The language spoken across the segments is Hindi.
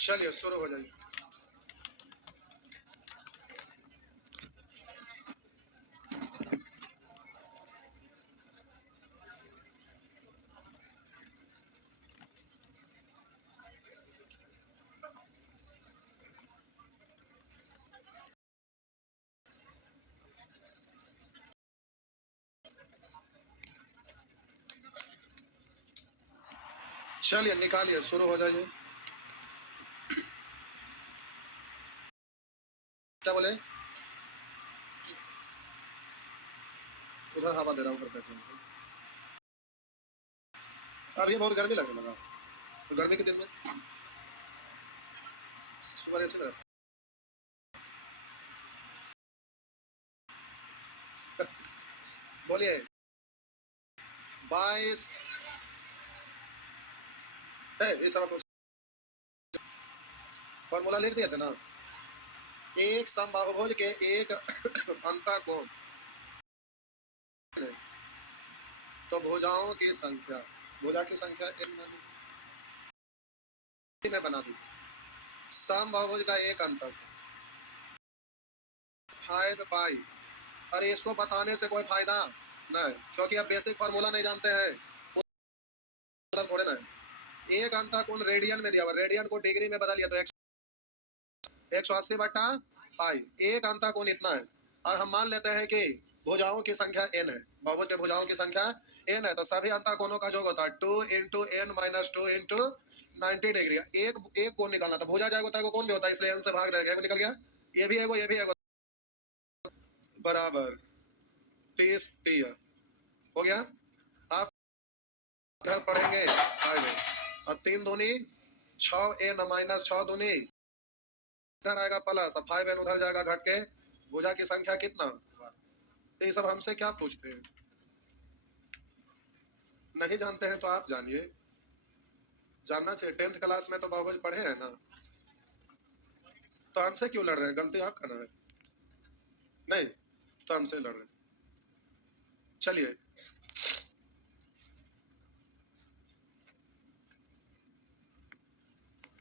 चलिए शुरू हो जाइए। चलिए निकालिए, शुरू हो जाइए। क्या बोले? उधर हवा दे रहा हूँ, उधर बैठे हैं। अब ये बहुत गर्मी लगने लगा, तो गर्मी के दिन में सुबह ऐसे रहता है। बोलिए। 22 है ये सब फॉर्मूला लिख दिए थे ना। एक समबाहुभुज के एक अंतःकोण है, तो भुजाओं की संख्या, भुजा की संख्या n में बना दी। समबाहुभुज का एक अंतःकोण 5 पाई। अरे इसको बताने से कोई फायदा नहीं, क्योंकि आप बेसिक फार्मूला नहीं जानते हैं। थोड़े ना एक अंतःकोण रेडियन में दिया हुआ, रेडियन को डिग्री में बदल लिया तो 180 बटा पाई। एक अंतःकोण इतना है, और हम मान लेते हैं कि भुजाओं की संख्या n है, बहुभुज के भुजाओं की संख्या n है, तो सभी अंतःकोणों का योग होता है 2 into n minus 2 into 90 degree. एक एक कोण निकालना था, भुजा जाएगा तो कोण भी होता है, इसलिए n से भाग देंगे, एक निकल गया। ये भी एगो, ये भी एगो, बराबर 30 30 हो गया। आप घर पढ़ेंगे आगे, और 3 दूनी 6 n माइनस 6 दूनी इधर आएगा प्लस, अब 5 n उधर जाएगा घट के, भुजा की संख्या कितना। तो ये सब हमसे क्या पूछते हैं, नहीं जानते हैं तो आप जानिए, जानना चाहिए। 10th क्लास में तो बहुभुज पढ़े हैं ना, तो हमसे क्यों लड़ रहे हैं? गलती आपका ना है, नहीं तो हमसे लड़ रहे हैं। चलिए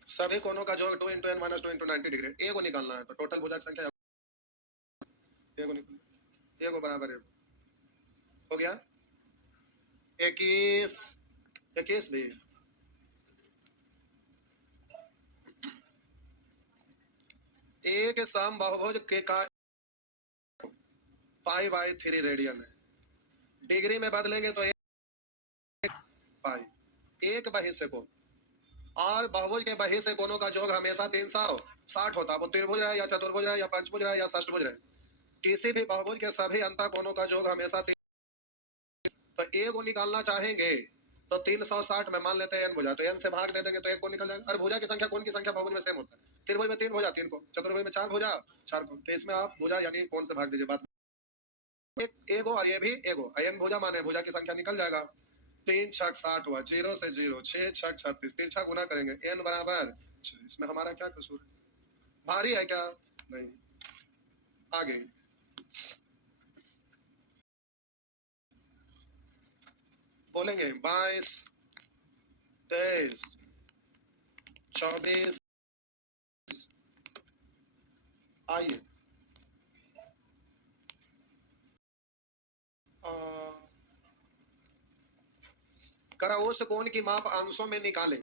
सभी कोणों का योग 2 into n minus 2 into 90 degree, A को निकालना है, तो टोटल भुजा की संख्या ए को निकाल, ए को बराबर है, हो गया 21 21 भी। एक सम बहुभुज के का पाई बाई 3 रेडियन है, डिग्री में बदलेंगे तो पाई। एक बहिष्य कोण और बहुभुज के बहिष्य कोणों का योग हमेशा 360 होता है, वो त्रिभुज है या चतुर्भुज है या पंचभुज है या षष्ठभुज है, किसी भी बहुभुज के सभी अंतःकोणों का योग हमेशा तो ए को निकालना चाहेंगे तो 360 में मान लेते हैं n भुजा, तो n से भाग दे देंगे तो एक को निकल जाएगा। और भुजा की संख्या कोण की संख्या बहुभुज में सेम होता है, त्रिभुज में 3 भुजा 3 को, चतुर्भुज में 4 भुजा 4 को, तो इसमें आप भुजा यानी कोण से भाग दीजिए, बात एक एगो और ये भी एगो, n भुजा माने भुजा की संख्या निकल जाएगा। 3 छक 60 हुआ, 0 से 0, 6 छक 36, 3 छक गुना करेंगे n बराबर। इसमें हमारा क्या कसूर है? भारी है क्या? नहीं। आगे बोलेंगे 22 23 24। आइए कराओस कोण की माप अंशों में निकालें,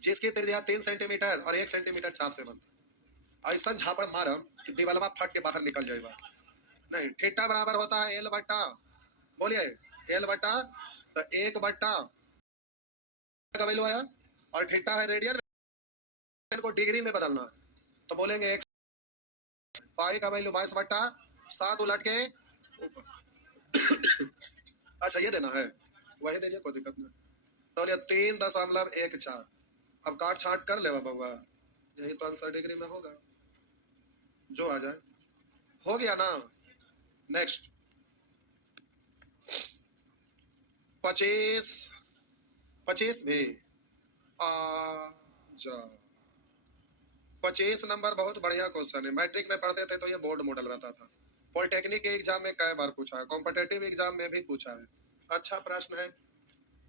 जिसकी त्रिज्या 3 सेंटीमीटर और 1 सेंटीमीटर चाप से बंद। ऐसा झापड़ मारम कि दीवालवा फट के बाहर निकल जाएगा। नहीं, थीटा बराबर होता है एल बट्टा, बोलिए एल बट्टा, तो एक बट्टा का वैल्यू आया, और थीटा है रेडियन को डिग्री में बदलना है, तो बोलेंगे एक पाई का वैल्यू 22 बट्टा 7 उलट के ऊपर। अच्छा ये देना है, वही दीजिए, कोई दिक्कत नहीं। तो ये 3.14। अब काट छाट कर ले बाबा, यही तो आंसर डिग्री में होगा, जो आ जाए। हो गया ना। नेक्स्ट 25 25 भी आ जा। 25 नंबर बहुत बढ़िया क्वेश्चन है, मैट्रिक में पढ़ते थे तो ये बोर्ड मॉडल रहता था, पॉलिटेक्निक के एग्जाम में कई बार पूछा है, कॉम्पिटेटिव एग्जाम में भी पूछा है। अच्छा प्रश्न है,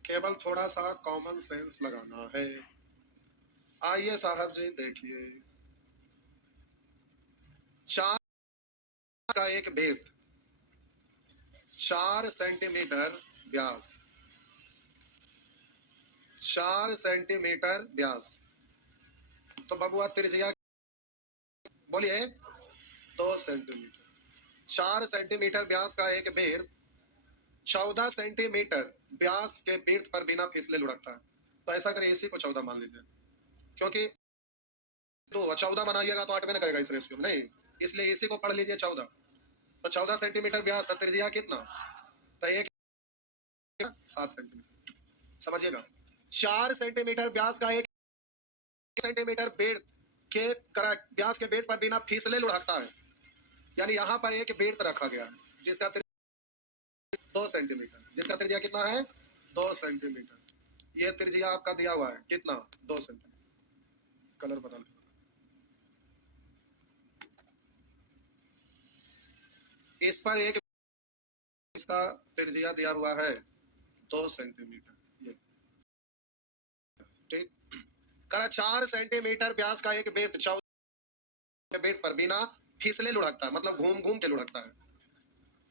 केवल थोड़ा सा कॉमन सेंस लगाना है। आइए साहब जी देखिए, 4 का एक बेट 4 सेंटीमीटर व्यास, 4 सेंटीमीटर व्यास, तो बबुआ त्रिज्या बोलिए 2 सेंटीमीटर। 4 सेंटीमीटर व्यास का एक बेर 14 सेंटीमीटर व्यास के बेट पर बिना फिसले लुढ़कता है। तो ऐसा करिए, इसी को 14 मान लीजिए, क्योंकि तो 14 बनाइएगा तो 8 में ना करेगा इस रेशियो में, नहीं, इसलिए इसी को पढ़ लीजिए 14। तो 14 सेंटीमीटर व्यास था, त्रिज्या कितना, तो एक 7 सेंटीमीटर, समझिएगा। 4 सेंटीमीटर व्यास का एक सेंटीमीटर बेट के व्यास के बेट पर बिना फिसले लुढ़कता है, यानी यहाँ पर एक बेट रखा गया है जिसका 2 सेंटीमीटर, जिसका त्रिज्या कितना है 2 सेंटीमीटर। ये त्रिज्या आपका दिया हुआ है कितना 2 सेंटीमीटर। कलर बदल, इस पर एक इसका त्रिज्या दिया हुआ है 2 सेंटीमीटर, ये ठीक। करा 4 सेंटीमीटर व्यास का एक बेट 14 बेट पर बिना फिसले लुढ़कता है, मतलब घूम घूम के लुढ़कता है।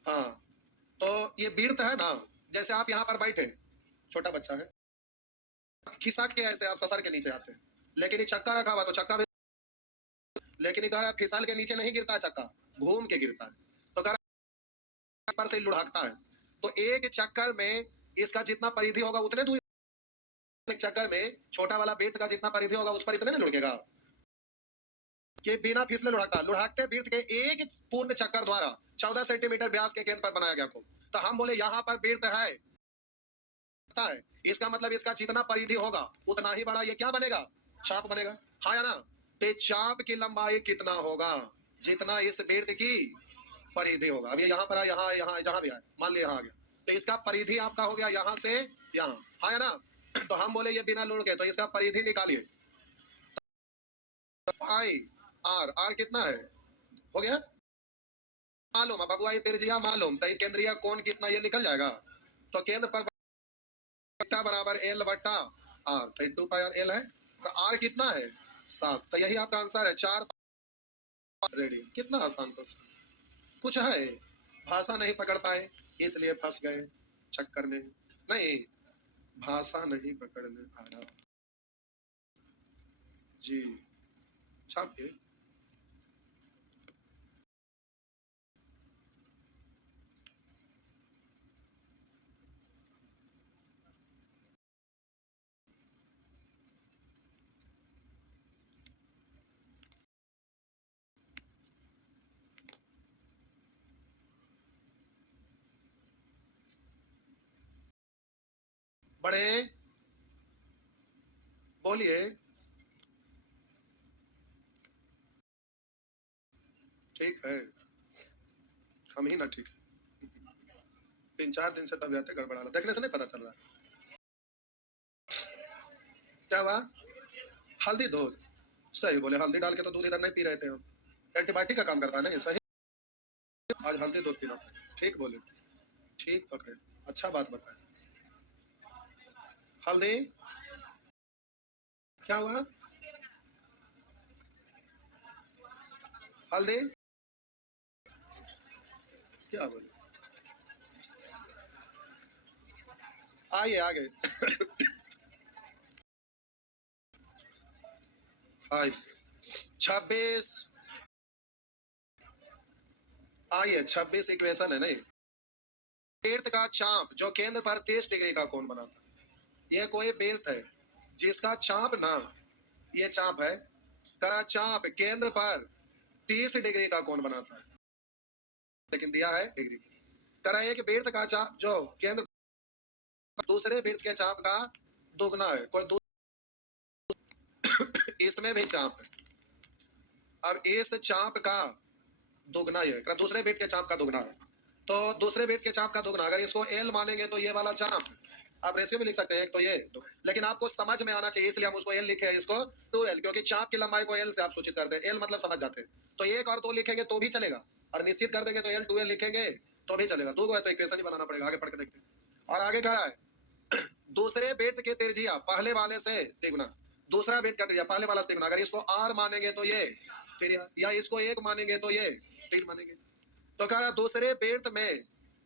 हाँ, तो ये बीर्थ है ना, जैसे आप यहाँ पर बैठे, छोटा बच्चा है, खिसक के ऐसे आप ससर के नीचे आते हैं, लेकिन ये चक्का रखा हुआ तो चक्का भी, लेकिन फिसल के नीचे नहीं गिरता है, चक्का घूम के गिरता है, तो इस पर से लुढ़कता है। तो एक चक्कर में इसका जितना परिधि होगा उतने दूर, एक चक्कर में छोटा वाला बेट का जितना परिधि होगा उस पर इतने नहीं लुढ़केगा, कि बिना फिसले लुढ़कता। लुढ़कते बेट के एक पूर्ण चक्कर द्वारा 14 सेंटीमीटर व्यास के केंद्र पर बनाया गया को, तो हम बोले यहाँ पर बेट है, इसका मतलब इसका जितना परिधि होगा उतना ही बड़ा ये क्या बनेगा, चाप बनेगा, हाँ या ना। तो चाप की लंबाई कितना होगा, जितना इस बेट की परिधि होगा। अब ये यहाँ पर है, यहाँ यहाँ जहाँ भी है, मान लिया यहाँ आ गया, तो इसका परिधि आपका हो गया यहाँ से यहाँ, हाँ या ना। तो हम बोले ये बिना लुढ़के, तो इसका परिधि निकालिए, आई आर, आर कितना है, हो गया मालूम है बबुआ, ये त्रिज्या मालूम, तो केंद्रीय कोण कितना ये निकल जाएगा। तो केंद्र पर बराबर एल बट्टा आर, तो 2 पाई आर एल है, और आर कितना है 7, तो यही आपका आंसर है 4 रेडियन। कितना आसान क्वेश्चन, कुछ है, भाषा नहीं पकड़ पाए इसलिए फंस गए चक्कर में, नहीं भाषा नहीं पकड़ने आया जी। छापिए, बड़े बोलिए, ठीक है, हम ही ना ठीक है, 3-4 दिन से तबियत गड़बड़ा रहा, देखने से नहीं पता चल रहा क्या हुआ। हल्दी दूध, सही बोले, हल्दी डाल के तो दूध इधर नहीं पी रहे थे हम, एंटीबायोटिक का काम करता है नहीं, सही, आज हल्दी दूध पीना, ठीक बोले, ठीक पकड़े, अच्छा बात बताए। हल्दी क्या हुआ, हल्दी क्या बोले, आइए आगे। आइए 26, आइए 26 इक्वेशन है नहीं, बेर्थ का चाप जो केंद्र पर 30 डिग्री का कोण बनाता है, ये कोई बेर्थ है जिसका चाप ना, ये चाप है, का चाप केंद्र पर 30 डिग्री का कोण बनाता है, लेकिन दिया है डिग्री, करा एक बेर्थ का चाप जो केंद्र दूसरे बेर्थ के चाप का दोगुना है, कोई इसमें भी चाप है, अब इस चाप का दोगुना ही है, दूसरे बेट के चाप का दोगुना है, तो दूसरे बेट के चाप का दोगुना, अगर इसको एल मानेंगे तो ये वाला चाप, आप रेशियो भी लिख सकते हैं, एक तो ये लेकिन आपको समझ में आना चाहिए इसलिए हम उसको एल लिखे हैं, इसको 2l, क्योंकि चाप की लंबाई को एल से आप सूचित करते हैं, एल मतलब समझ जाते हैं, तो 1 और 2 लिखेंगे तो भी चलेगा, और निश्चित कर देंगे तो एल 2l लिखेंगे तो भी चलेगा, 2 है तो इक्वेशन ही बनाना पड़ेगा, आगे पढ़ के देखते हैं। और आगे कहा है दूसरे बेट के त्रिज्या पहले वाले से तिगुना, दूसरा बेट का त्रिज्या पहले वाला से देखना, अगर इसको आर मानेंगे तो ये त्रिज्या, या इसको 1 मानेंगे तो ये 3 मानेंगे। तो कहा दूसरे बेट में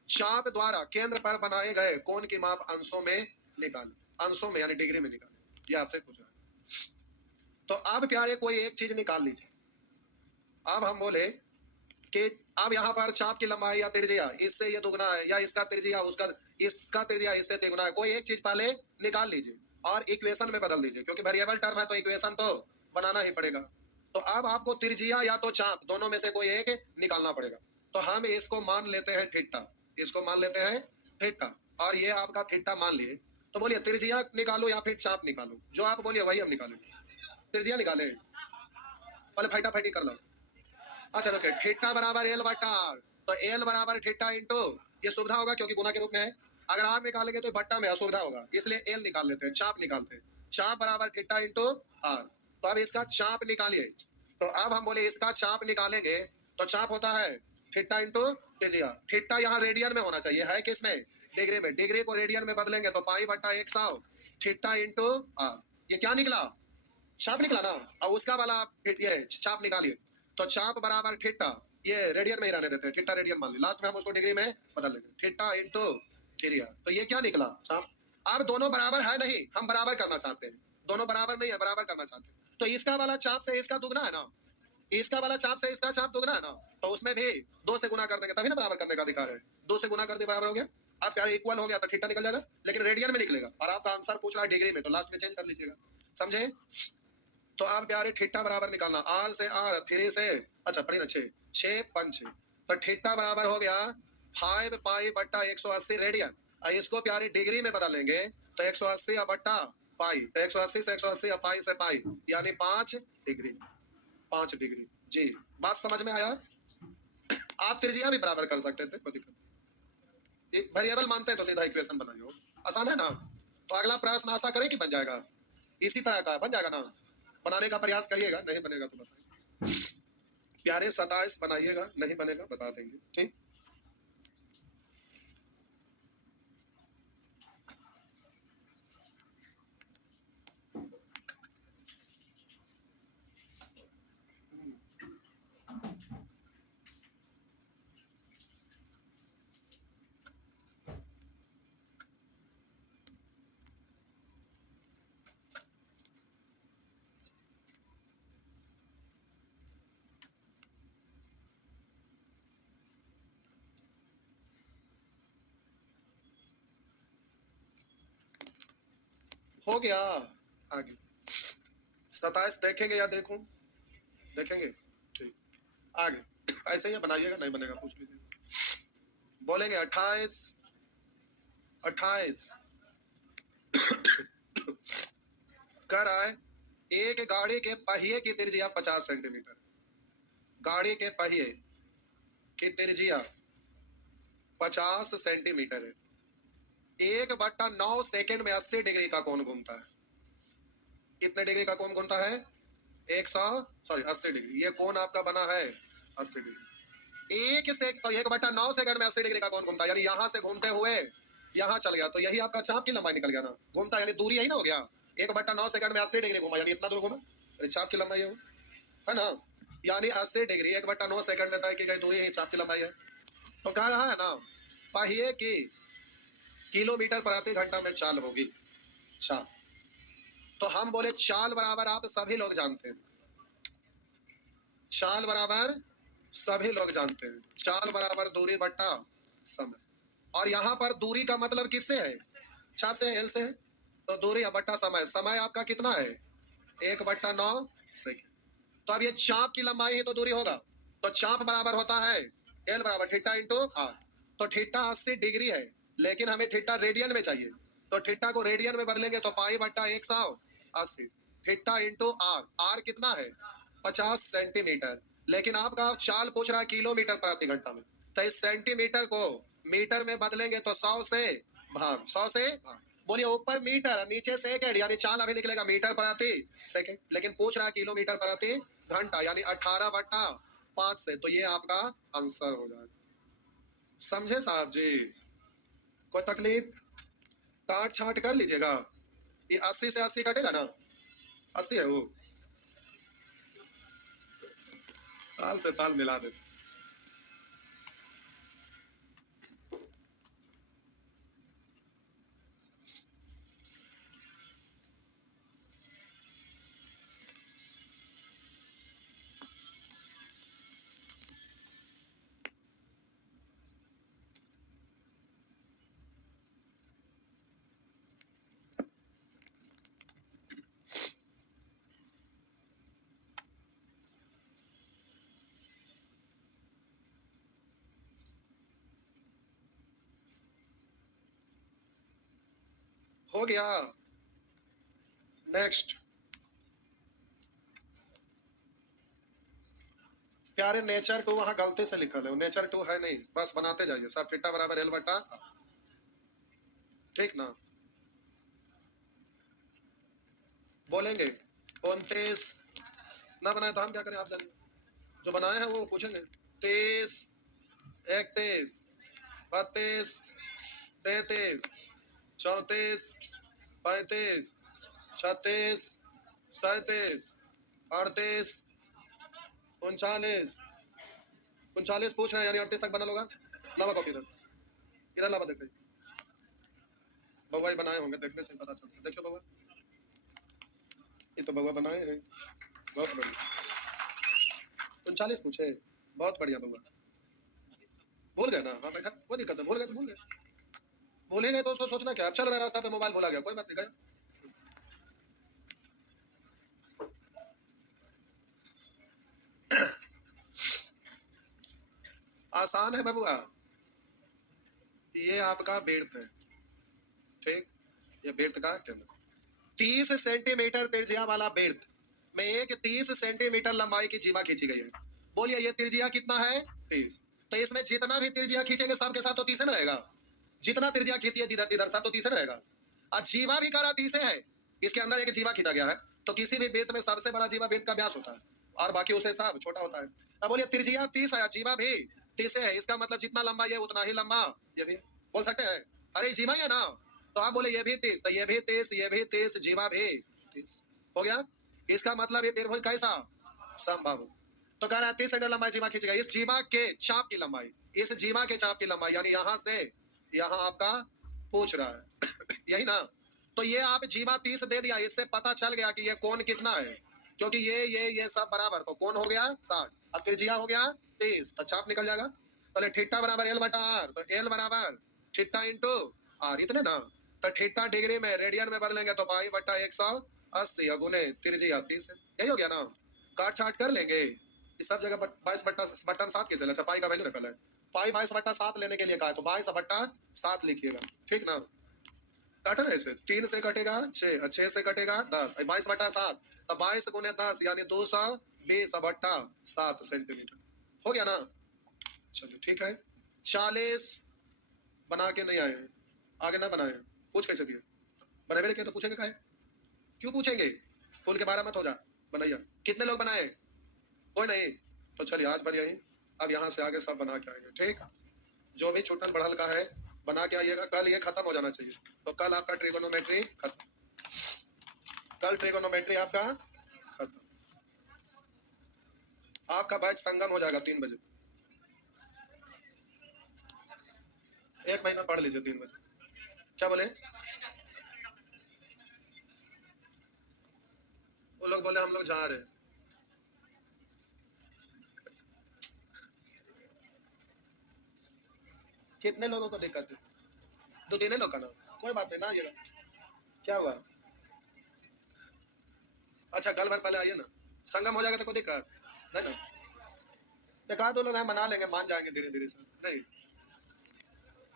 चाप द्वारा केंद्र पर बनाए गए कोण की माप अंशों में निकालें, अंशों में यानी डिग्री में निकालें, ये आपसे पूछ रहा है। तो अब प्यारे कोई एक चीज निकाल लीजिए। अब हम बोले कि अब यहाँ पर चाप की लंबाई या त्रिज्या इससे ये दुगना है, या इसका त्रिज्या इसका त्रिज्या इससे तिगुना है, कोई एक चीज पहले निकाल लीजिए और इक्वेशन में बदल दीजिए, क्योंकि वेरिएबल टर्म है तो इक्वेशन तो बनाना ही पड़ेगा। तो अब आपको त्रिज्या या तो चाप दोनों में से कोई एक निकालना पड़ेगा। तो हम इसको मान लेते हैं थीटा, इसको मान लेते हैं थीटा, और ये आपका थीटा मान लिए। तो बोलिए त्रिज्या निकालो या फिर चाप निकालो, जो आप बोलिए वही हम निकालेंगे। त्रिज्या निकाले, पहले फटाफटी कर लो। अच्छा ओके, थीटा बराबर एल बटा आर, तो एल बराबर थीटा इंटू, ये सुविधा होगा क्योंकि गुना के रूप में है, अगर आर निकालेंगे तो बट्टा में असुविधा होगा, इसलिए एल निकाल लेते हैं, चाप निकालते हैं। चाप बराबर थीटा इंटू आर। तो अब इसका चाप निकालिए। तो अब हम बोले इसका चाप निकालेंगे तो चाप होता है थीटा इंटू त्रिज्या। थीटा यहाँ रेडियन में होना चाहिए, है किसमें? डिग्री में। डिग्री को रेडियन में बदलेंगे तो पाई बट्टा 100 थीटा इंटू आर। ये क्या निकला? चाप निकला ना। और उसका वाला ये चाप निकालिए, तो चाप बराबर थीटा, ये रेडियन में ही रहने देते हैं, थीटा रेडियन मान ली, लास्ट में हम उसको डिग्री में बदल लेंगे, थीटा इंटू त्रिज्या। तो ये क्या निकला? चाप। अब दोनों बराबर है नहीं, हम बराबर करना चाहते हैं, दोनों बराबर नहीं है, बराबर करना चाहते हैं। तो इसका वाला चाप से इसका दुगना है ना, इसका वाला चाप से इसका चाप दुगना है ना, तो उसमें भी 2 से गुना कर देंगे, तभी ना बराबर करने का अधिकार है। 2 से गुना कर दे, बराबर हो गया। अब क्या इक्वल हो गया तो थीटा निकल जाएगा, लेकिन रेडियन में निकलेगा, और आपका आंसर पूछ रहा है डिग्री में, तो लास्ट में चेंज कर लीजिएगा, समझे? तो अब प्यारे थीटा बराबर निकालना, आर से आर, 3 से अच्छा पड़ी ना 6 5 तो थीटा बराबर हो गया 5 पाई बट्टा 180 रेडियन। और इसको प्यारे डिग्री में बदलेंगे तो 180 बट्टा पाई, तो 180 से 180 पाई से पाई, यानी 5 डिग्री, 5 डिग्री। जी बात समझ में आया? आप त्रिज्या भी बराबर कर सकते थे, कोई दिक्कत नहीं। वेरिएबल मानते हैं तो सीधा इक्वेशन बनाइए, आसान है ना। तो अगला प्रश्न आशा करें कि बन जाएगा, इसी तरह का बन जाएगा ना, बनाने का प्रयास करिएगा, नहीं बनेगा तो बताइए प्यारे। 27 बनाइएगा, नहीं बनेगा बता देंगे, ठीक। हो गया, आगे 27 देखेंगे या देखूं? देखेंगे, ठीक। आगे ऐसे ही बनाइएगा, नहीं बनेगा पूछ लीजिए। बोलेंगे 28 28 कर आए एक गाड़ी के पहिए की त्रिज्या 50 सेंटीमीटर, गाड़ी के पहिए की त्रिज्या 50 सेंटीमीटर है। 1/9 सेकेंड में 80 डिग्री का कोण घूमता है। कितने डिग्री का कोण घूमता है? 80 डिग्री। ये कोण आपका बना है 80 डिग्री। 1/9 सेकंड में 80 डिग्री का कोण घूमता है, यानी यहाँ से घूमते हुए यहाँ चल गया, तो यही आपका चाप की लंबाई निकल गया ना। घूमता यानी दूरी यही ना हो गया, 1/9 सेकंड में 80 डिग्री घूमा, यानी इतना दूर घूमा, चाप की लंबाई है ना। यानी 80 डिग्री 1/9 सेकंड में तय की गई दूरी ही चाप की लंबाई है। तो कह रहा है ना पहिए की किलोमीटर प्रति घंटा में चाल होगी, चाल। तो हम बोले चाल बराबर आप सभी लोग जानते हैं, चाल बराबर सभी लोग जानते हैं, चाल बराबर दूरी बट्टा समय। और यहाँ पर दूरी का मतलब किससे है? चाप से, एल से है। तो दूरी बट्टा समय, समय आपका कितना है? 1/9 सेकेंड। तो अब ये चाप की लंबाई है तो दूरी होगा, तो चाप बराबर होता है एल बराबर थीटा इंटू आर। तो थीटा 80 डिग्री है, लेकिन हमें थीटा रेडियन में चाहिए, तो थीटा को रेडियन में बदलेंगे तो पाई बट्टा 180 थीटा इंटू आर। आर कितना है? 50 सेंटीमीटर, लेकिन आपका चाल पूछ रहा है किलोमीटर प्रति घंटा में, तो इस सेंटीमीटर को मीटर में बदलेंगे तो 100 से भाग, 100 से भाग। बोलिए ऊपर मीटर नीचे सेकंड, यानी चाल अभी निकलेगा मीटर प्रति सेकंड, लेकिन पूछ रहा है किलोमीटर प्रति घंटा, यानी 18/5 से। तो ये आपका आंसर हो जाएगा, समझे साहब जी? कोई तकलीफ? काट छाट कर लीजिएगा, ये 80 से 80 कटेगा ना, 80 है वो, ताल से ताल मिला दे। हो गया। नेक्स्ट। प्यारे नेचर टू वहां गलती से लिखा है, नेचर टू है नहीं, बस बनाते जाइए सब। थीटा बराबर एल बटा, ठीक ना? बोलेंगे 29 ना बनाए तो हम क्या करें, आप जानिए। जो बनाए हैं वो पूछेंगे। 30, 31, 32, 33, 34, 35, 36, 37, 38, 39, 39 पूछ रहे हैं, यानी 38 तक बना होगा। लावा कॉपी इधर, इधर लावा देखिए। बउआ बनाए होंगे, देखने से पता चलता है। देखियो बउआ, ये तो बउआ बनाए हैं, बहुत बढ़िया। 39 पूछे, बहुत बढ़िया बउआ। भूल गए ना? हाँ बेटा, कोई दिक्कत है, भूल गए तो भूल गए। भूलेंगे तो उसको सोचना क्या, अब चल रहा रास्ता पे मोबाइल भूला गया, कोई बात नहीं। आसान है बबुआ, ये आपका बेर्थ है, ठीक? ये बेर्थ का केंद्र, 30 सेंटीमीटर त्रिज्या वाला बेर्थ में एक 30 सेंटीमीटर लंबाई की जीवा खींची गई है। बोलिए ये त्रिज्या कितना है? 30। तो इसमें जितना भी त्रिज्या खींचेंगे सब के साथ तो 30 में रहेगा। जितना त्रिज्या खींची है इधर इधर सब तो 30 में रहेगा। और जीवा भी करा 30 है, इसके अंदर एक जीवा खींचा गया है, तो किसी भी बेर्थ में सबसे बड़ा जीवा बेर्थ का व्यास होता है और बाकी उसे सब छोटा होता है। अब बोलिए त्रिज्या 30 है, जीवा भी 30 है, इसका मतलब जितना लंबा ये उतना ही लंबा ये भी। बोल सकते हैं? अरे जीवा है ना, तो आप बोले ये भी 30, तो ये भी 30, ये भी 30, जीवा भी 30 हो गया। इसका मतलब ये त्रिभुज कैसा? समबाहु। तो कह रहा है 30 सेंटीमीटर लंबाई जीवा खींचेगा। इस जीवा के चाप की लंबाई, इस जीवा के चाप की लंबाई यानी यहां से यहां आपका पूछ रहा है यही ना? तो ये आप जीवा 30 दे दिया, इससे पता चल गया कि ये कोण कितना है, क्योंकि ये सब बराबर, तो कोण हो गया 60, अब त्रिज्या हो गया 30, तो चाप निकल जाएगा। तो थीटा बराबर एल बटा आर, तो एल बराबर थीटा इंटू आर, इतने ना। तो थीटा डिग्री में रेडियन में बदलेंगे तो पाई बटा 180 गुने त्रिज्या 30 है, यही हो गया ना? काट छाट कर लेंगे, इस सब जगह 22/7 कैसे? अच्छा पाई का वैल्यू रखा है, पाई 22/7 लेने के लिए कहा है, तो 22/7 लिखिएगा, ठीक ना? काटा ना ऐसे, 3 से कटेगा 6, 6 से कटेगा 10, 22/7, तो 22 गुने 10 यानी 220/7 सेंटीमीटर हो गया ना? चलिए ठीक है। 40 बना के नहीं आए, आगे ना बनाए, पूछ कैसे दिए? बने मेरे के तो पूछेंगे काहे? क्यों पूछेंगे? फूल के बारे मत हो जा, बनाइए। कितने लोग बनाए? कोई नहीं, तो चलिए आज भर यही, अब यहाँ से आगे सब बना के आएंगे, ठीक? जो भी छूटन बढ़ल का है बना के आइएगा, कल ये खत्म हो जाना चाहिए। तो कल आपका ट्रिगोनोमेट्री खत्म, कल ट्रिगोनोमेट्री आपका खत्म। आपका बैच संगम हो जाएगा 3 बजे, 1 महीना पढ़ लीजिए 3 बजे। क्या बोले? वो लोग बोले हम लोग जा रहे हैं। कितने लोगों को दिक्कत है? 2-3 लोग का ना, कोई बात नहीं ना, आइएगा। क्या हुआ? अच्छा कल भर पहले आइए ना, संगम हो जाएगा तो कोई दिक्कत नहीं ना। देखा 2 लोग हैं, मना लेंगे, मान जाएंगे धीरे धीरे से, नहीं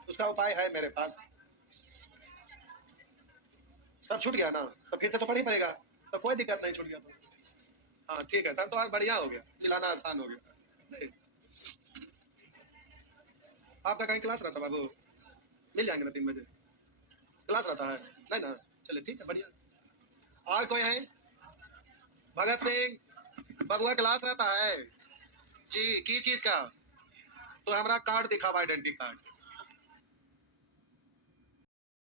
उसका उपाय है मेरे पास। सब छूट गया ना, तो फिर से तो पढ़ ही पड़ेगा, तो कोई दिक्कत नहीं, छूट गया तो। हाँ ठीक है, तब तो आज बढ़िया हो गया, मिलाना आसान हो गया। नहीं आपका कहीं क्लास रहता बाबू? मिल जाएंगे ना 3 बजे, क्लास रहता है नहीं ना? चलिए ठीक है, बढ़िया। और कोई है? भगत सिंह बबुआ क्लास रहता है जी, की चीज का? तो हमारा कार्ड दिखावा, आइडेंटिटी कार्ड।